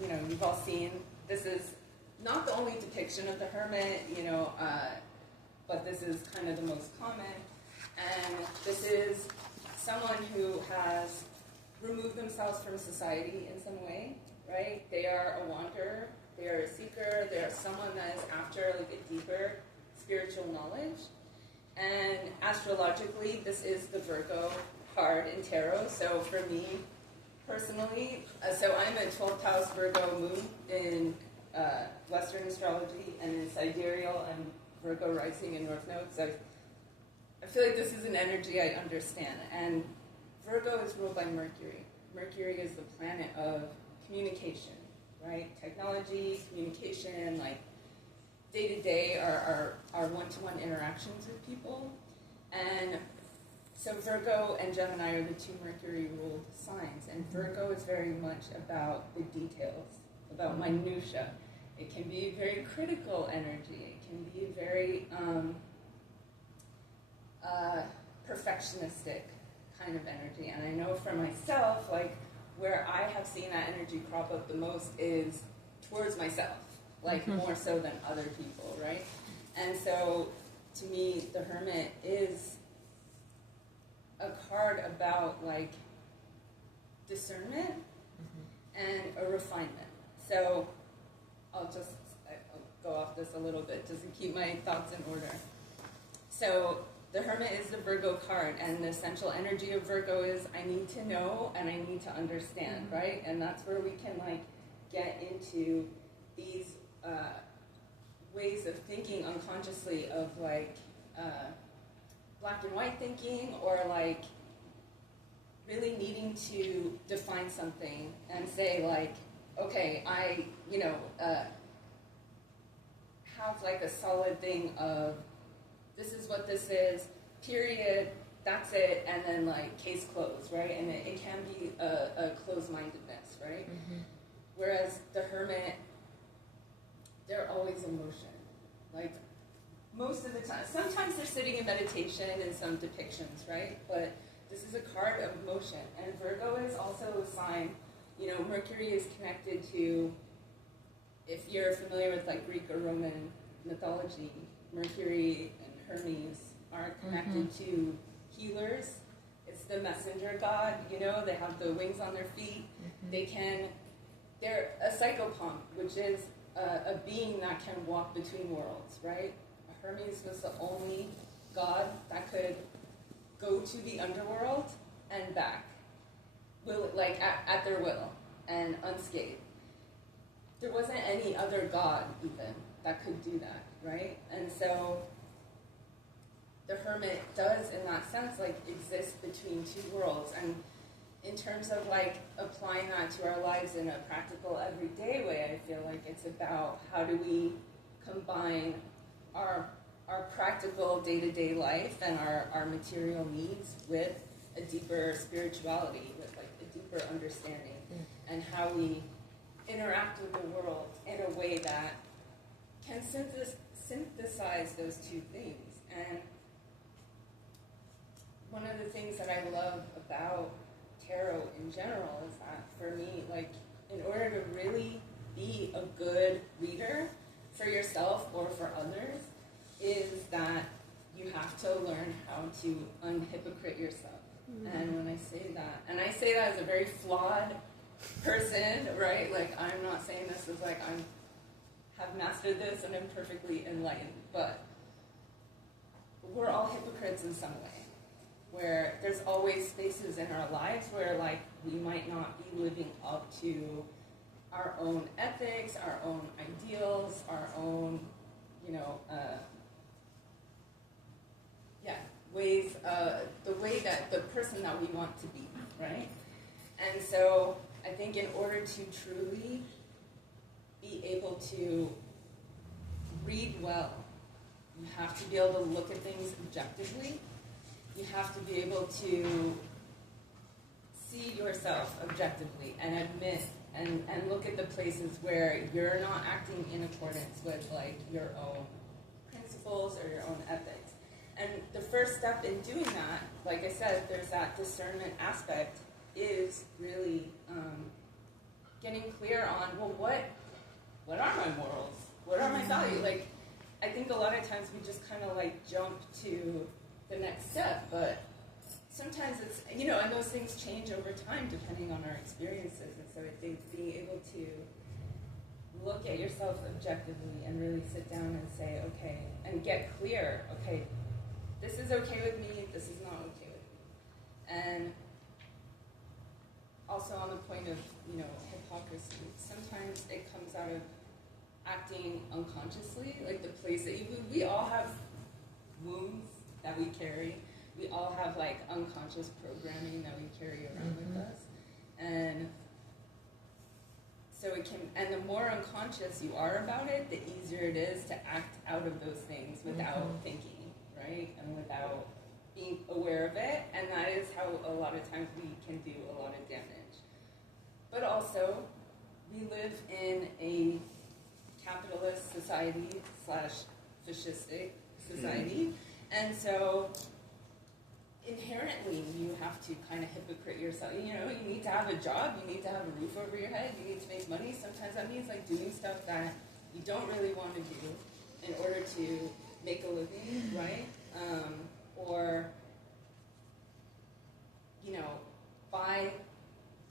you know, you've all seen, this is not the only depiction of the Hermit, you know, but this is kind of the most common. And this is someone who has removed themselves from society in some way, right? They are a wanderer, they are a seeker, they are someone that is after like a deeper spiritual knowledge. And astrologically, this is the Virgo card in tarot. So for me, personally, so I'm a 12th house Virgo moon in Western astrology, and in sidereal, I'm Virgo rising in North Node. So I feel like this is an energy I understand. And Virgo is ruled by Mercury. Mercury is the planet of communication, right? Technology, communication, like day-to-day are one-to-one interactions with people. And so Virgo and Gemini are the two Mercury-ruled signs. And Virgo is very much about the details, about minutia. It can be very critical energy. It can be very perfectionistic kind of energy. And I know for myself, like, where I have seen that energy crop up the most is towards myself, like more so than other people, right? And so to me, the Hermit is a card about like discernment and a refinement. So I'll go off this a little bit just to keep my thoughts in order. So the Hermit is the Virgo card, and the essential energy of Virgo is I need to know and I need to understand, right? And that's where we can like get into these ways of thinking unconsciously of like black and white thinking, or like really needing to define something and say like, okay, I, you know, have like a solid thing of this is what this is, period, that's it, and then like case closed, right? And it can be a closed-mindedness, right? Whereas the Hermit, they're always in motion. Like most of the time, sometimes they're sitting in meditation in some depictions, right? But this is a card of motion. And Virgo is also a sign, you know, Mercury is connected to, if you're familiar with like Greek or Roman mythology, Mercury and Hermes are connected to healers. It's the messenger god, you know, they have the wings on their feet. They're a psychopomp, which is a being that can walk between worlds, right? Hermes was the only god that could go to the underworld and back, like at their will and unscathed. There wasn't any other god even that could do that, right? And so the Hermit does, in that sense, like exist between two worlds. And in terms of like applying that to our lives in a practical, everyday way, I feel like it's about how do we combine our practical day-to-day life and our material needs with a deeper spirituality, with like a deeper understanding, and how we interact with the world in a way that can synthesize those two things. And one of the things that I love about tarot in general is that for me, like, in order to really be a good reader for yourself or for others, is that you have to learn how to unhypocrite yourself. And when I say that, and I say that as a very flawed person, right? Like, I'm not saying this as like I'm have mastered this and I'm perfectly enlightened, but we're all hypocrites in some way, where there's always spaces in our lives where like we might not be living up to our own ethics, our own ideals, our own, you know, ways, the way that the person that we want to be, right? And so I think in order to truly be able to read well, you have to be able to look at things objectively. You have to be able to see yourself objectively and admit and look at the places where you're not acting in accordance with like your own principles or your own ethics. And the first step in doing that, like I said, there's that discernment aspect, is really getting clear on, well, what are my morals? What are my values? Like, I think a lot of times we just kind of like jump to the next step, but sometimes it's, you know, and those things change over time depending on our experiences. And so I think being able to look at yourself objectively and really sit down and say, okay, and get clear, okay, this is okay with me, this is not okay with me. And also on the point of, you know, hypocrisy, sometimes it comes out of acting unconsciously, like the place that we all have wounds that we carry. We all have like unconscious programming that we carry around with us. And so it can, and the more unconscious you are about it, the easier it is to act out of those things without thinking, right? And without being aware of it. And that is how a lot of times we can do a lot of damage. But also, we live in a capitalist society / fascistic society. And so inherently you have to kind of hypocrite yourself. You know, you need to have a job, you need to have a roof over your head, you need to make money. Sometimes that means like doing stuff that you don't really want to do in order to make a living, right? Or, you know, buy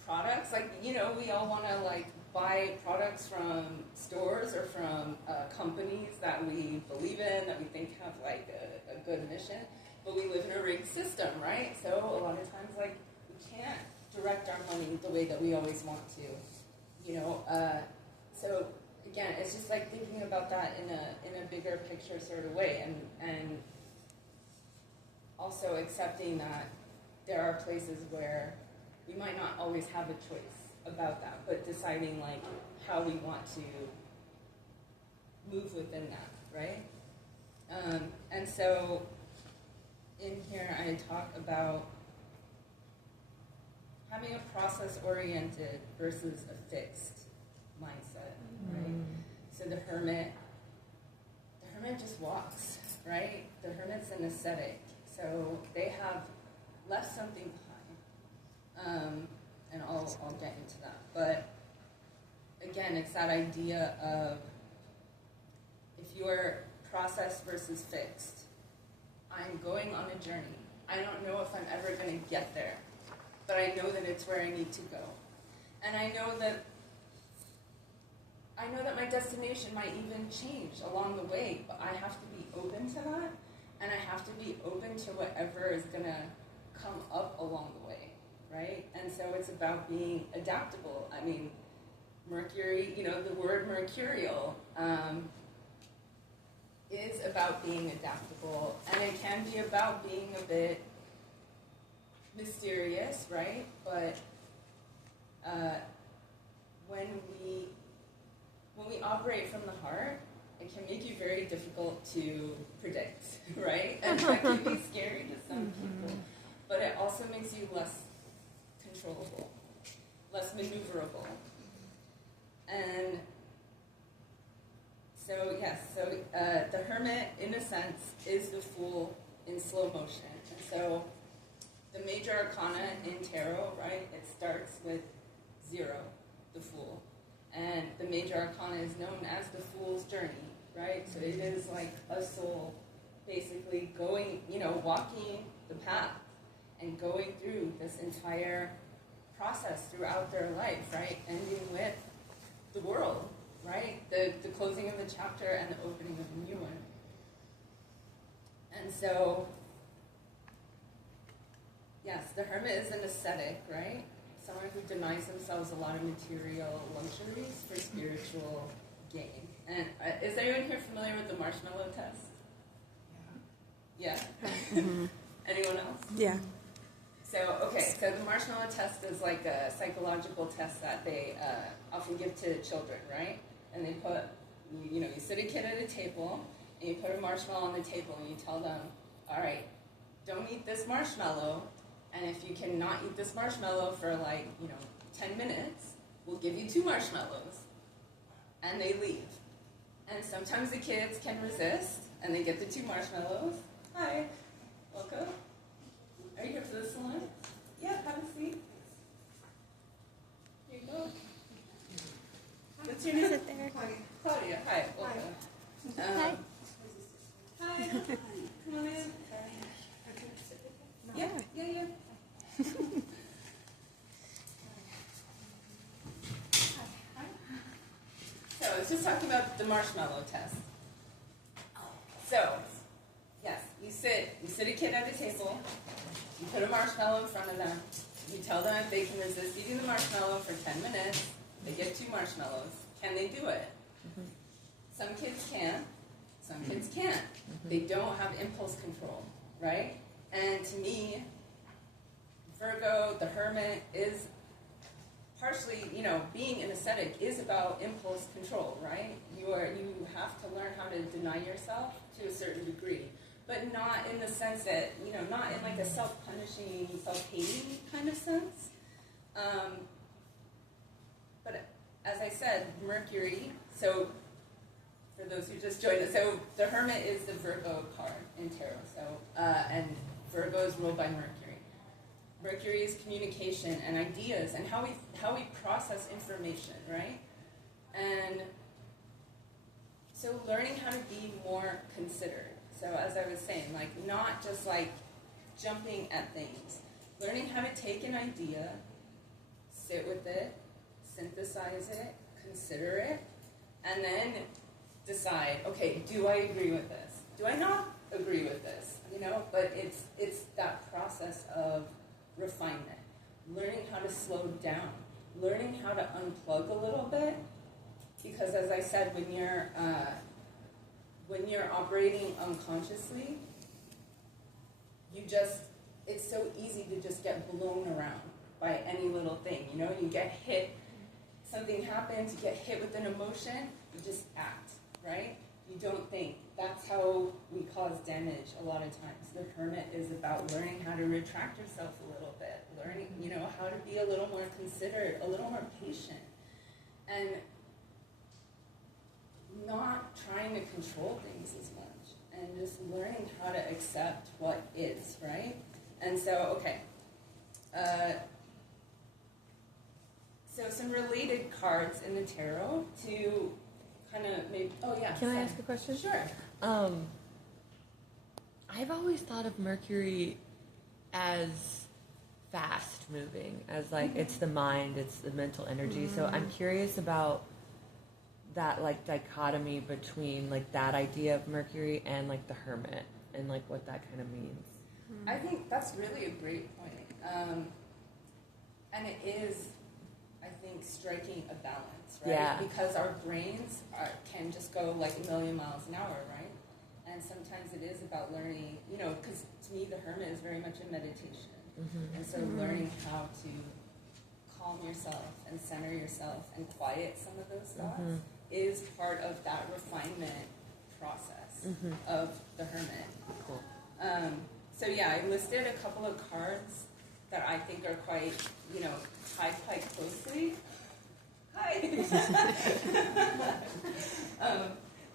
products. Like, you know, we all want to like buy products from stores or from companies that we believe in, that we think have like a good mission. But we live in a rigged system, right? So a lot of times, like, we can't direct our money the way that we always want to, you know. So again, it's just like thinking about that in a bigger picture sort of way, and also accepting that there are places where we might not always have a choice about that, but deciding like how we want to move within that, right? And so in here I talk about having a process-oriented versus a fixed mindset, right? So the hermit just walks, right? The hermit's an ascetic, so they have left something behind. And I'll get into that. But again, it's that idea of if you're process versus fixed, I'm going on a journey. I don't know if I'm ever going to get there, but I know that it's where I need to go. And I know that my destination might even change along the way, but I have to be open to that, and I have to be open to whatever is going to come up along the way, right? And so it's about being adaptable. I mean, Mercury, you know, the word mercurial is about being adaptable, and it can be about being a bit mysterious, right? But when we operate from the heart, it can make you very difficult to predict, right? And that can be scary to some people, but it also makes you less controllable, less maneuverable. And so, yes, the hermit, in a sense, is the fool in slow motion. And so the major arcana in tarot, right, it starts with 0, the fool. And the major arcana is known as the fool's journey, right? So it is like a soul basically going, you know, walking the path and going through this entire process throughout their life, right? Ending with the world, right? The closing of the chapter and the opening of a new one. And so, yes, the hermit is an ascetic, right? Someone who denies themselves a lot of material luxuries for spiritual gain. And is anyone here familiar with the marshmallow test? Yeah? Anyone else? Yeah. So the marshmallow test is like a psychological test that they often give to children, right? And they put, you sit a kid at a table, and you put a marshmallow on the table, and you tell them, all right, don't eat this marshmallow, and if you cannot eat this marshmallow for 10 minutes, we'll give you 2 marshmallows. And they leave. And sometimes the kids can resist, and they get the 2 marshmallows. Hi, welcome. Are you here for the salon? Yeah, have a seat. Here you go. What's your name? Sit there. Claudia. Hi. Welcome. Hi. Hi. Come on in. Yeah. So I was just talking about the marshmallow test. So, yes, you sit a kid at a table, you put a marshmallow in front of them, you tell them if they can resist eating the marshmallow for 10 minutes, they get 2 marshmallows. Can they do it? Mm-hmm. Some kids can, some kids can't. Mm-hmm. They don't have impulse control, right? And to me, Virgo, the Hermit, is partially, being an ascetic is about impulse control, right? You have to learn how to deny yourself to a certain degree, but not in the sense that, not in like a self-punishing, self-hating kind of sense. But as I said, Mercury, so for those who just joined us, so the Hermit is the Virgo card in tarot, and Virgo is ruled by Mercury. Mercury is communication and ideas and how we process information, right? And so learning how to be more considered. So as I was saying, like not just like jumping at things. Learning how to take an idea, sit with it, synthesize it, consider it, and then decide, okay, do I agree with this? Do I not agree with this? But it's that process of refinement, learning how to slow down, learning how to unplug a little bit, because as I said, when you're operating unconsciously, it's so easy to just get blown around by any little thing. You get hit, something happens, you get hit with an emotion, you just act, right? You don't think. That's how we cause damage a lot of times. The Hermit is about learning how to retract yourself a little bit, learning, how to be a little more considerate, a little more patient, and not trying to control things as much, and just learning how to accept what is, right? And so, okay. So some related cards in the tarot to kind of maybe, Can I ask a question? Sure. I've always thought of Mercury as fast moving, as like it's the mind, it's the mental energy. So I'm curious about that like dichotomy between like that idea of Mercury and like the Hermit and like what that kind of means. I think that's really a great point. And it is, I think, striking a balance, right? Yeah. Because our brains can just go like a million miles an hour, right? And sometimes it is about learning, because to me the Hermit is very much a meditation. Mm-hmm. And so learning how to calm yourself and center yourself and quiet some of those thoughts is part of that refinement process of the Hermit. Cool. So yeah, I listed a couple of cards that I think are quite, tied quite closely. Hi!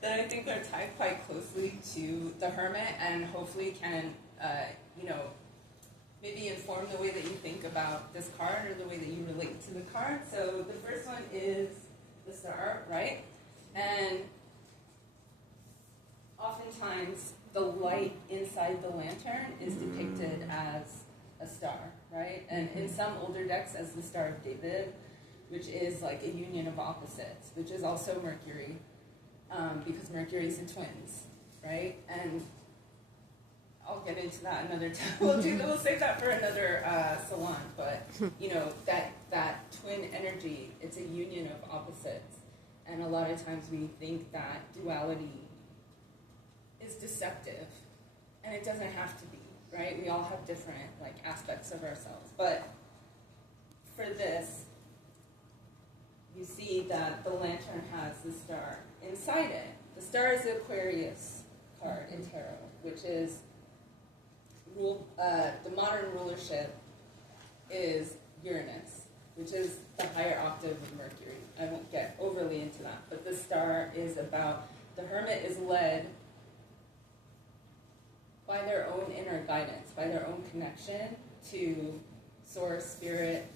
That I think are tied quite closely to the Hermit and hopefully can, maybe inform the way that you think about this card or the way that you relate to the card. So the first one is the Star, right? And oftentimes the light inside the lantern is depicted as a star, right? And in some older decks as the Star of David, which is like a union of opposites, which is also Mercury, because Mercury is in twins, right? And I'll get into that another time. We'll save that for another salon. But that twin energy, it's a union of opposites, and a lot of times we think that duality is deceptive, and it doesn't have to be, right? We all have different aspects of ourselves, but for this, you see that the lantern has the star inside it. The star is the Aquarius card in tarot, which is the modern rulership is Uranus, which is the higher octave of Mercury. I won't get overly into that, but the star is about, the Hermit is led by their own inner guidance, by their own connection to source, spirit,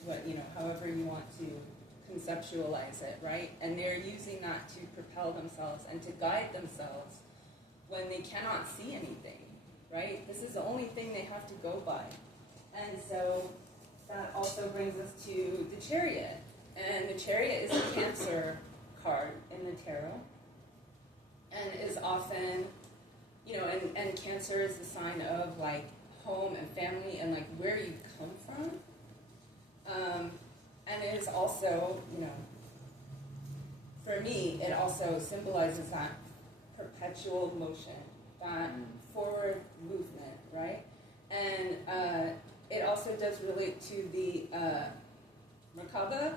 however you want to conceptualize it, right? And they're using that to propel themselves and to guide themselves when they cannot see anything, right? This is the only thing they have to go by. And so that also brings us to the Chariot. And the Chariot is a Cancer card in the tarot, and is often, you know, and Cancer is the sign of like home and family and like where you come from. And it is also, you know, for me, it also symbolizes that perpetual motion, that forward movement, right? And it also does relate to the Merkaba.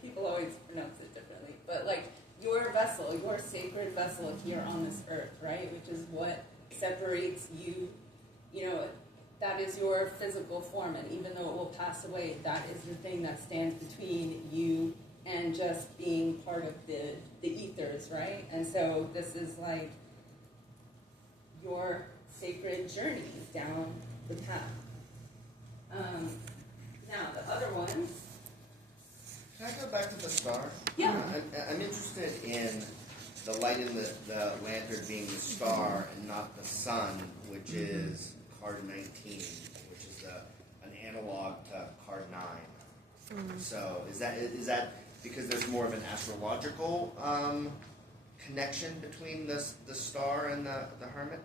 People always pronounce it differently, but like your vessel, your sacred vessel here on this earth, right? Which is what separates you, you know, that is your physical form, and even though it will pass away, that is the thing that stands between you and just being part of the ethers, right? And so this is like your sacred journey down the path. Now, the other ones. Can I go back to the star? Yeah. I'm interested in the light in the lantern being the star and not the sun, which is card 19, which is an analog to card 9. So is that because there's more of an astrological connection between the star and the Hermit?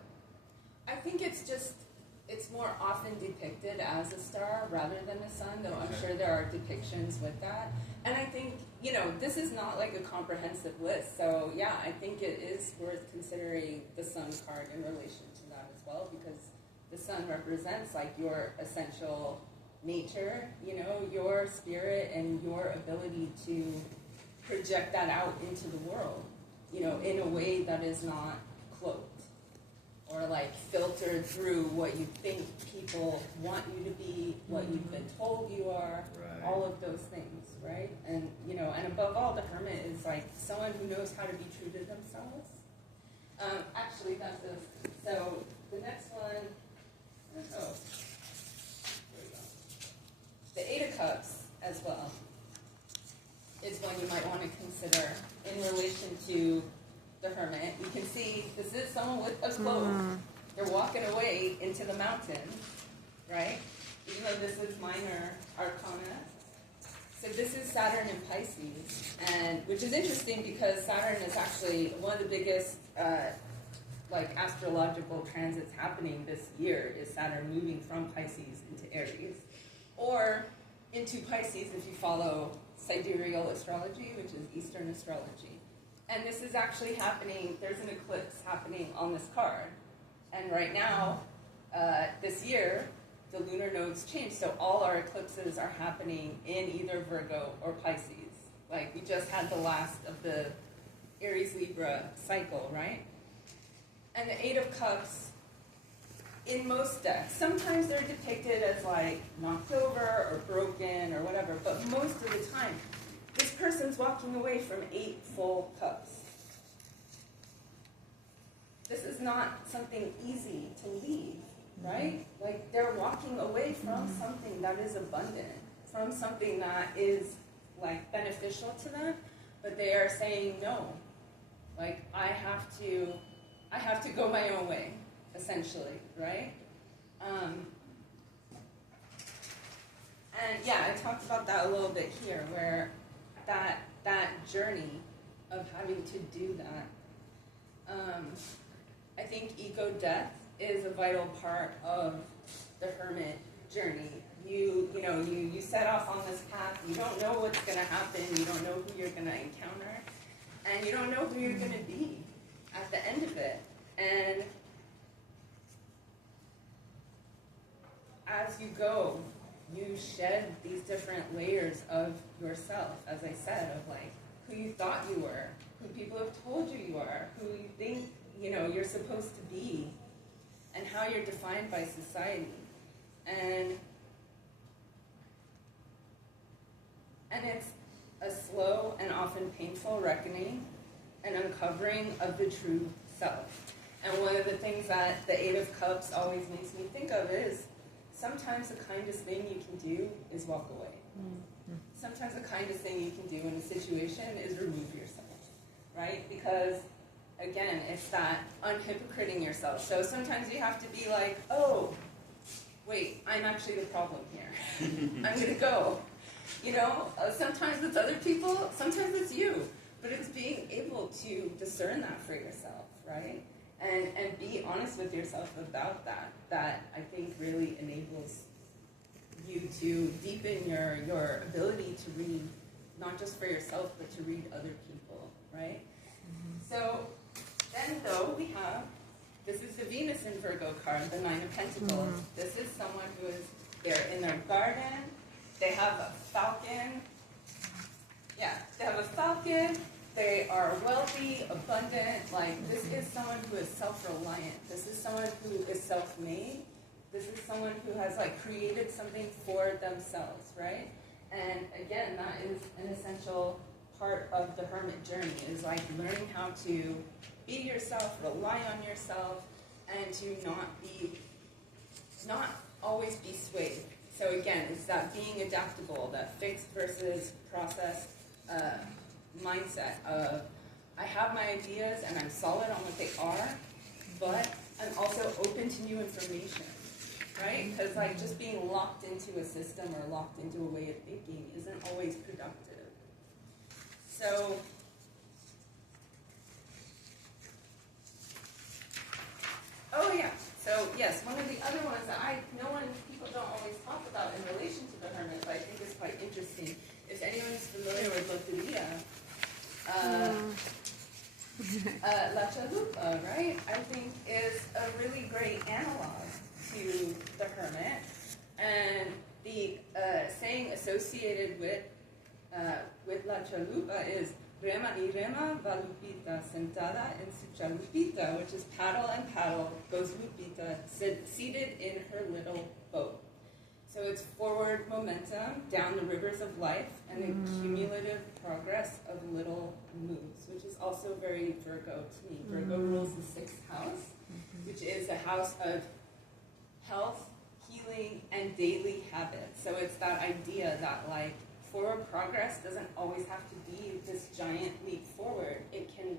I think it's more often depicted as a star rather than a sun, though I'm sure there are depictions with that. And I think, you know, this is not like a comprehensive list, so yeah, I think it is worth considering the sun card in relation to that as well, because the sun represents like your essential nature, you know, your spirit and your ability to project that out into the world, you know, in a way that is not cloaked or like filtered through what you think people want you to be, what you've been told you are, all of those things, right? And, you know, and above all, the Hermit is like someone who knows how to be true to themselves. Actually, that's so the next one, there we go. The Eight of Cups as well is one you might want to consider in relation to the Hermit. You can see this is someone with a cloak. They're walking away into the mountains, right? Even though this is minor arcana. So this is Saturn in Pisces, and which is interesting because Saturn is actually one of the biggest like astrological transits happening this year is Saturn moving from Pisces into Aries, or into Pisces if you follow sidereal astrology, which is Eastern astrology. And this is actually happening, there's an eclipse happening on this card. And right now, this year, the lunar nodes change, so all our eclipses are happening in either Virgo or Pisces. Like, we just had the last of the Aries-Libra cycle, right? And the Eight of Cups, in most decks, sometimes they're depicted as like knocked over or broken or whatever, but most of the time, this person's walking away from 8 full cups. This is not something easy to leave, right? Like, they're walking away from something that is abundant, from something that is like beneficial to them, but they are saying no. Like, I have to go my own way, essentially, right? And yeah, I talked about that a little bit here, where that journey of having to do that. I think ego-death is a vital part of the Hermit journey. You set off on this path, you don't know what's going to happen, you don't know who you're going to encounter, and you don't know who you're going to be at the end of it. And as you go, you shed these different layers of yourself, as I said, of like who you thought you were, who people have told you you are, who you think, you're supposed to be, and how you're defined by society. And it's a slow and often painful reckoning and uncovering of the true self. And one of the things that the Eight of Cups always makes me think of is sometimes the kindest thing you can do is walk away. sometimes the kindest thing you can do in a situation is remove yourself, right? Because, again, it's that unhypocriting yourself. So sometimes you have to be like, oh, wait, I'm actually the problem here. I'm going to go. You know, sometimes it's other people, sometimes it's you. But it's being able to discern that for yourself, right? And be honest with yourself about that I think really enables you to deepen your ability to read, not just for yourself, but to read other people, right? So then though we have, this is the Venus in Virgo card, the Nine of Pentacles. This is someone who is, they're in their garden, they have a falcon. Yeah, they have a falcon, they are wealthy, abundant, like this is someone who is self-reliant. This is someone who is self-made. This is someone who has like created something for themselves, right? And again, that is an essential part of the Hermit journey, is like learning how to be yourself, rely on yourself, and to not always be swayed. So again, it's that being adaptable, that fixed versus process mindset of, I have my ideas and I'm solid on what they are, but I'm also open to new information, right? Because like just being locked into a system or locked into a way of thinking isn't always productive. So, oh yeah, so yes, one of the other ones that people don't always talk about in relation to the Hermit, but I think is quite interesting. If anyone is familiar with Loteria, La Chalupa, right, I think is a really great analog to the Hermit. And the saying associated with La Chalupa is Rema y rema va Lupita sentada en su chalupita, which is paddle and paddle goes Lupita seated in her little boat. So it's forward momentum down the rivers of life and the cumulative progress of little moves, which is also very Virgo to me. Virgo rules the 6th house, which is a house of health, healing, and daily habits. So it's that idea that like forward progress doesn't always have to be this giant leap forward. It can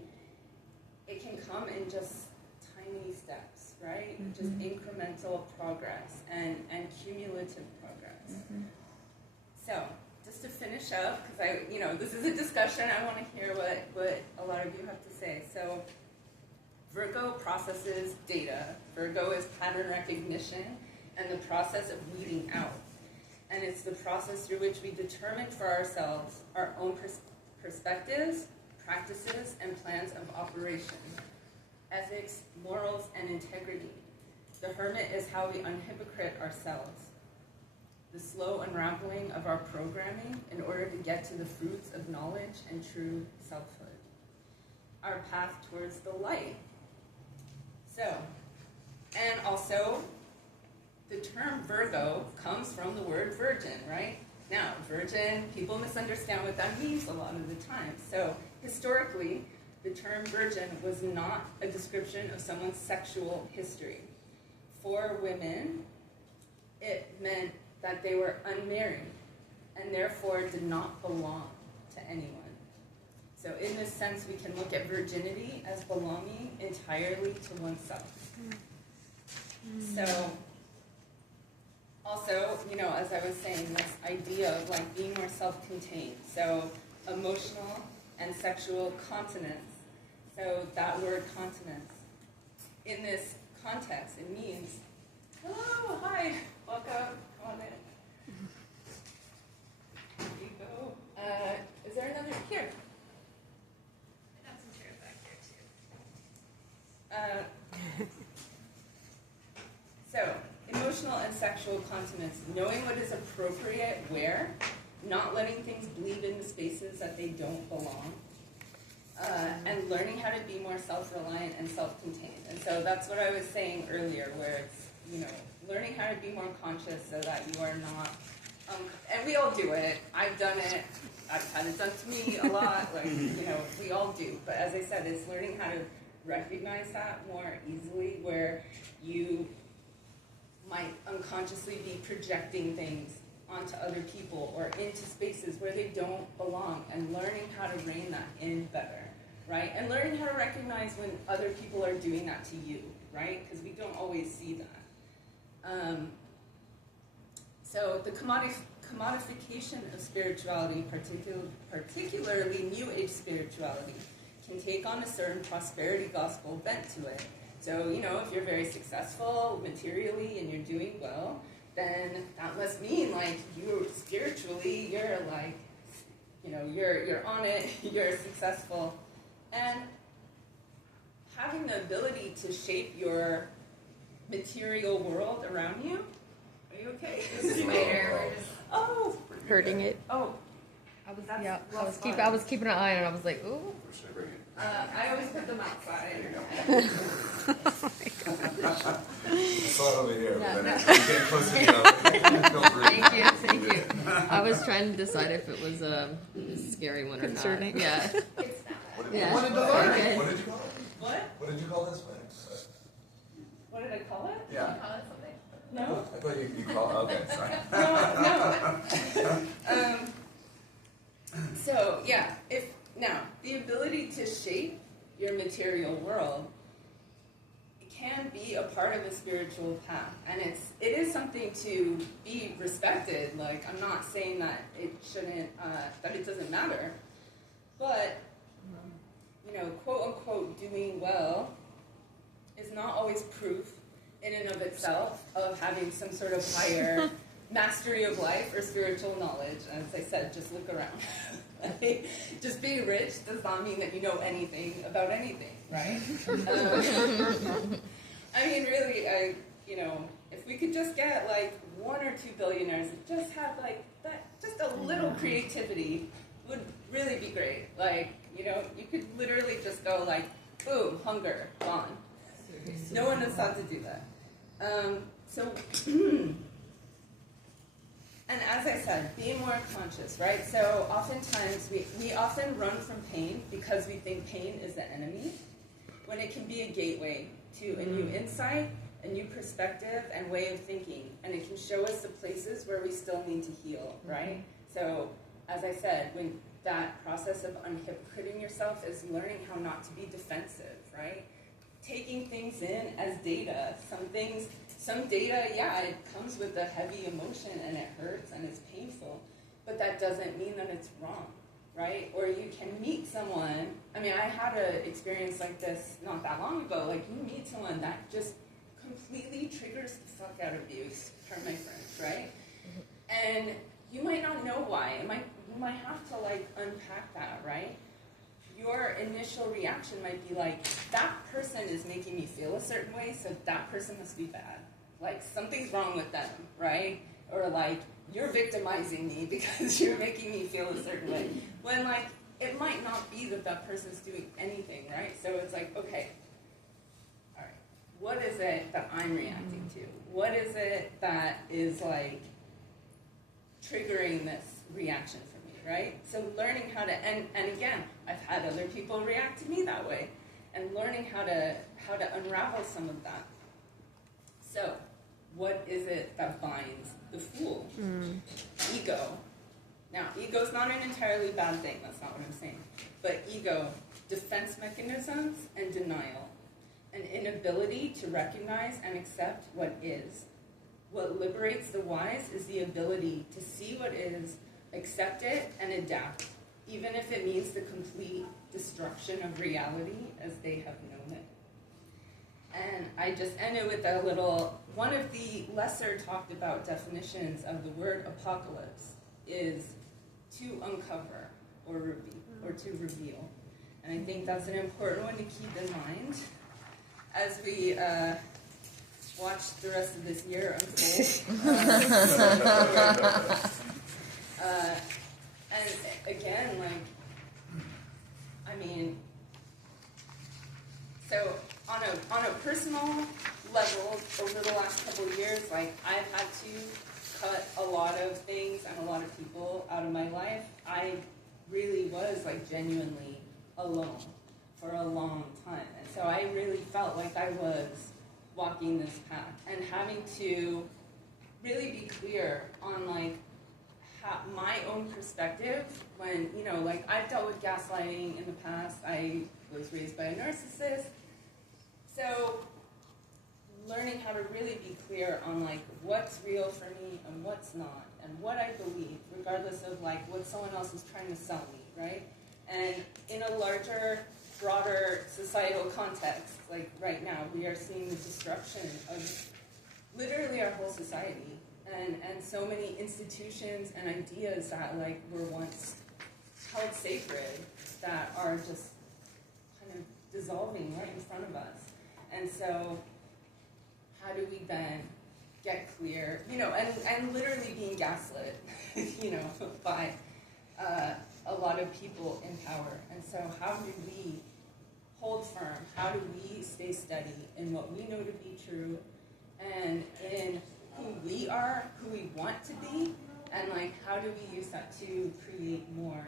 come in just tiny steps, right? Just incremental progress and cumulative progress. So just to finish up, because this is a discussion, I want to hear what a lot of you have to say. So Virgo processes data. Virgo is pattern recognition and the process of weeding out. And it's the process through which we determine for ourselves our own perspectives, practices, and plans of operation, ethics, morals, and integrity. The Hermit is how we unhypocrite ourselves, the slow unraveling of our programming in order to get to the fruits of knowledge and true selfhood, our path towards the light. So, and also, the term Virgo comes from the word virgin, right? Now, virgin, people misunderstand what that means a lot of the time. So, historically, the term virgin was not a description of someone's sexual history. For women, it meant that they were unmarried and therefore did not belong to anyone. So in this sense, we can look at virginity as belonging entirely to oneself. So also, as I was saying, this idea of like being more self-contained. So emotional and sexual continence. So that word continence, in this context, it means, hello, hi, welcome, come on in. Here you go. Is there another, here. I got some chairs back here too. So, emotional and sexual continence, knowing what is appropriate where, not letting things bleed into spaces that they don't belong, and learning how to be more self-reliant and self-contained. And so that's what I was saying earlier, where it's, learning how to be more conscious so that you are not, and we all do it. I've done it. I've had it done to me a lot. Like, we all do. But as I said, it's learning how to recognize that more easily, where you might unconsciously be projecting things onto other people or into spaces where they don't belong, and learning how to rein that in better, right? And learning how to recognize when other people are doing that to you, right? Because we don't always see that. So the commodification of spirituality, particularly New Age spirituality, can take on a certain prosperity gospel bent to it. So, you know, if you're very successful materially and you're doing well, then that must mean, like, you spiritually, you're like, you know, you're on it, you're successful. And having the ability to shape your material world around you. Are you okay? Oh, Hurting it. oh. I was keeping an eye on it. I was like, ooh. I always put them outside. I saw it over here. No, But no. you came close to me. Feel free. Thank you. I was trying to decide if it was a scary one Concerning. or not. Yeah. It's not. Yeah. What did you call it? What did you call it? What? What did you call this one? What did I call it? Yeah. No? I thought you called. Okay, sorry. No. So yeah, now the ability to shape your material world can be a part of a spiritual path, and it is something to be respected. Like, I'm not saying that it shouldn't, that it doesn't matter, but you know, quote unquote, doing well is not always proof in and of itself of having some sort of higher mastery of life or spiritual knowledge. As I said, just look around. Just being rich does not mean that you know anything about anything, right? I mean, really, you know, if we could just get like 1 or 2 billionaires that just have like that, just a little creativity would really be great. Like, you know, you could literally just go like, boom, hunger, gone. No one has thought to do that. And as I said, being more conscious, right? So oftentimes we often run from pain because we think pain is the enemy, when it can be a gateway to a new insight, a new perspective, and way of thinking. And it can show us the places where we still need to heal, right? So as I said, when that process of unhypocriting yourself is learning how not to be defensive, right? Taking things in as data. Some data, yeah, it comes with a heavy emotion and it hurts and it's painful, but that doesn't mean that it's wrong, right? Or you can meet someone, I mean, I had an experience like this not that long ago, like you meet someone that just completely triggers the fuck out of you, pardon my French, right? And you might not know why, you might have to like unpack that, right? Your initial reaction might be like, that person is making me feel a certain way, so that person must be bad. Like, something's wrong with them, right? Or like, you're victimizing me because you're making me feel a certain way. When like, it might not be that that person's doing anything, right? So it's like, okay, all right, what is it that I'm reacting to? What is it that is like triggering this reaction for me, right? So learning how to, and again, I've had other people react to me that way, and learning how to unravel some of that. So, what is it that binds the fool? Ego. Now, ego's not an entirely bad thing, that's not what I'm saying. But ego, defense mechanisms and denial. An inability to recognize and accept what is. What liberates the wise is the ability to see what is, accept it, and adapt, even if it means the complete destruction of reality as they have known it. And I just ended with a little, one of the lesser talked about definitions of the word apocalypse is to uncover or to reveal. And I think that's an important one to keep in mind as we watch the rest of this year unfold. And again, like, I mean, so on a personal level, over the last couple of years, like, I've had to cut a lot of things and a lot of people out of my life. I really was like genuinely alone for a long time, and so I really felt like I was walking this path and having to really be clear on like my own perspective when, you know, like I've dealt with gaslighting in the past. I was raised by a narcissist. So learning how to really be clear on like what's real for me and what's not, and what I believe, regardless of like what someone else is trying to sell me, right? And in a larger, broader societal context, like right now, we are seeing the destruction of literally our whole society, and so many institutions and ideas that like were once held sacred that are just kind of dissolving right in front of us. And so how do we then get clear, you know, and literally being gaslit, you know, by a lot of people in power. And so how do we hold firm? How do we stay steady in what we know to be true and in who we are, who we want to be, and like how do we use that to create more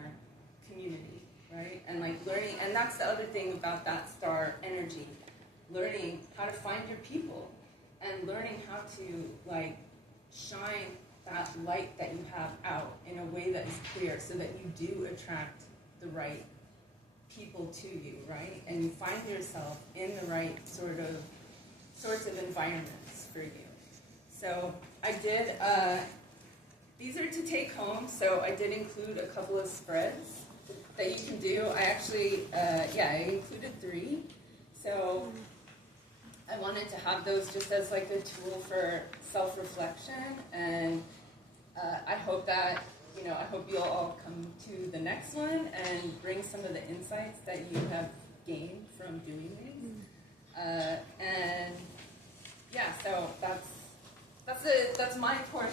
community, right? And like learning, and that's the other thing about that star energy, learning how to find your people and learning how to like shine that light that you have out in a way that is clear so that you do attract the right people to you, right? And you find yourself in the right sorts of environments for you. So I did, these are to take home, so I did include a couple of spreads that you can do. I actually, I included 3. So I wanted to have those just as like a tool for self-reflection, and I hope that, you know, I hope you'll all come to the next one and bring some of the insights that you have gained from doing these. And yeah, so that's my portion.